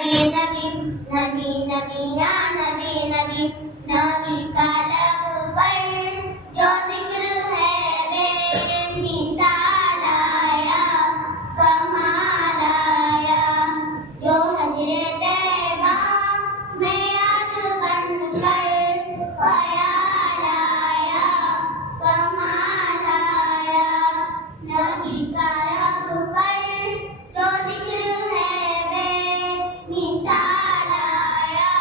नबी नबी नबी या नबी नबी नबी का लब पर जो जिक्र है बेमिसाल आया कमाल आया जो हजरे तैबा में याद बनकर ख्याल आया कमाल आया नबी का लब पर जो जिक्र है बेमिसाल आया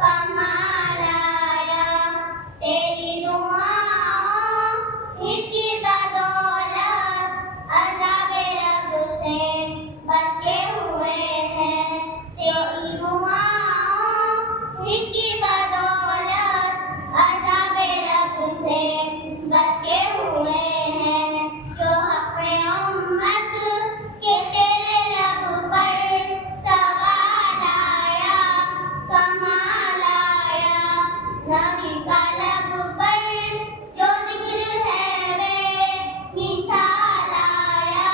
कमाल आया तेरी दुआओं की बदौलत अज़ाबे रब से बचे हुए हैं तेरी दुआओं की बदौलत अज़ाबे रब से बचे हुए हैं जो अपने उम्मत के तेरे लब पर सवाल आया कमाल आया नबी का लब पर जो जिक्र है बेमिसाल आया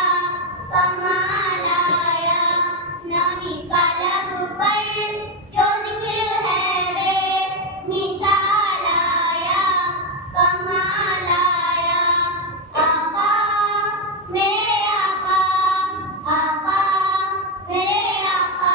कमाल आया नबी का लब पर जो जिक्र है बेमिसाल आया कमाल आया आका मेरे आका मेरे आका